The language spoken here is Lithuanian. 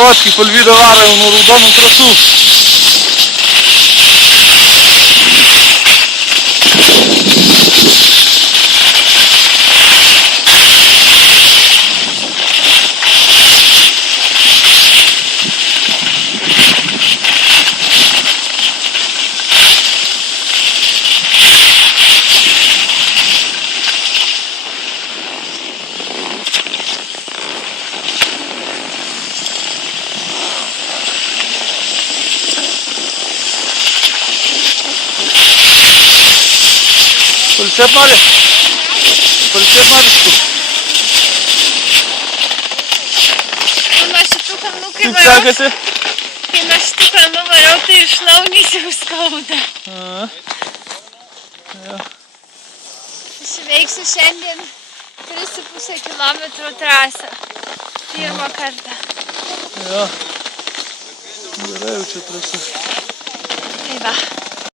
От, kaip Alvyda varo jau nuo raudonų trasų. Pailsėt nori? Pailsėt nori šitų? Nuo šitų kalnų, Kaip sekasi? kai nuo šitų kalnų variau, tai iš launys jau skauda. Aš veiksiu šiandien 3,5 kilometrų trasą. Pirmą kartą. Jo. Gerai jau čia trasa. Tai va.